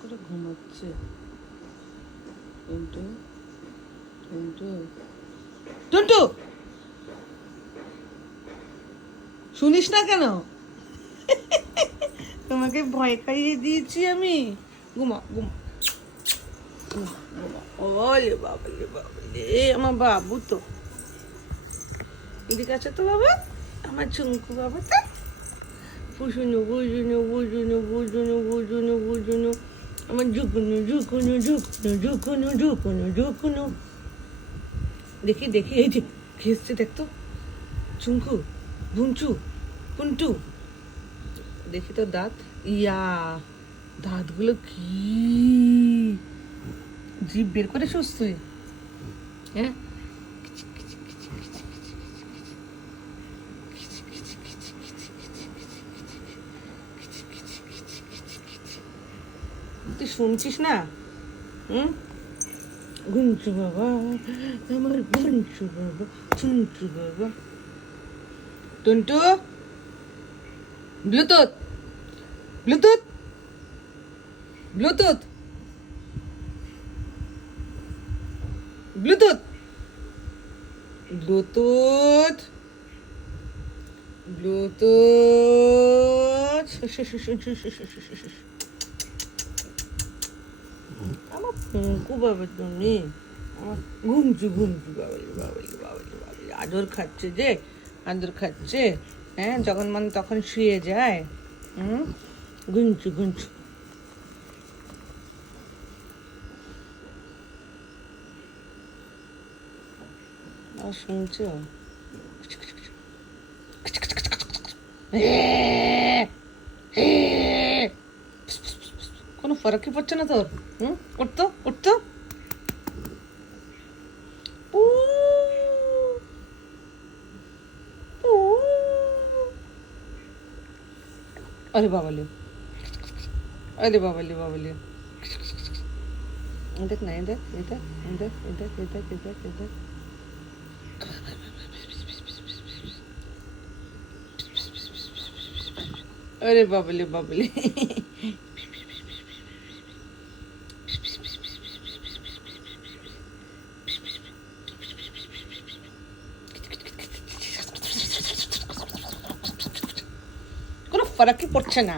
করে ঘুমাচ্ছে। টুন্টু টুন্টু টুন্টু, শুনিস না কেন? তোমাকে ভয় খাইয়ে দিয়েছি আমি। ঘুমা ঘুমা ঘুমা ঘুমা। ওলে বাবালে বাবালে, আমার বাবু তো এদিকে আছে তো বাবা, আমার চুমকু বাবা তো। বুঝুনু বুঝুনু বুঝুনু বুঝুনু বুঝুনু বুঝুনু, আমার ঝুকুনু ঝুকুনু ঝুকুনু ঝুকুনু ঝুকুনু ঝুকুনু। দেখি দেখি, এই যে খেসছে দেখতো চুমকু, বুঞ্চু, পুন্টু। দেখি তো দাঁত, ইয়া দাঁতগুলো কি জিভ বের করে শুস তুই? হ্যাঁ, তুই শুনছিস না? হুম, গুঞ্চু বাবা, আমার গুঞ্চু বাবা, চুঞ্চু বাবা। টুন্টু, Bluetooth Bluetooth Bluetooth Bluetooth Bluetooth Bluetooth. আমার ফুঙ্কু বাবা তুমি, আমার ঘুমচু ঘুমচু বাবালি বাবালি বাবালি বাবালি, আদর খাচ্ছে যে, আদর খাচ্ছে। হ্যাঁ, যখন মন তখন শুয়ে যায়। হুম, গুঞ্চু গুঞ্চু। আর শুনছো? কোনো ফরকই পড়ছে না তোর? হুম, উঠতো উঠতো। উ, উ। আরে বাবালে, আরে বাবালে বাবালে। দেখ না, দেখ দেখ দেখ দেখ দেখ দেখ দেখ। আরে বাবালে বাবালে। কোনো ফরকই পড়ছে না।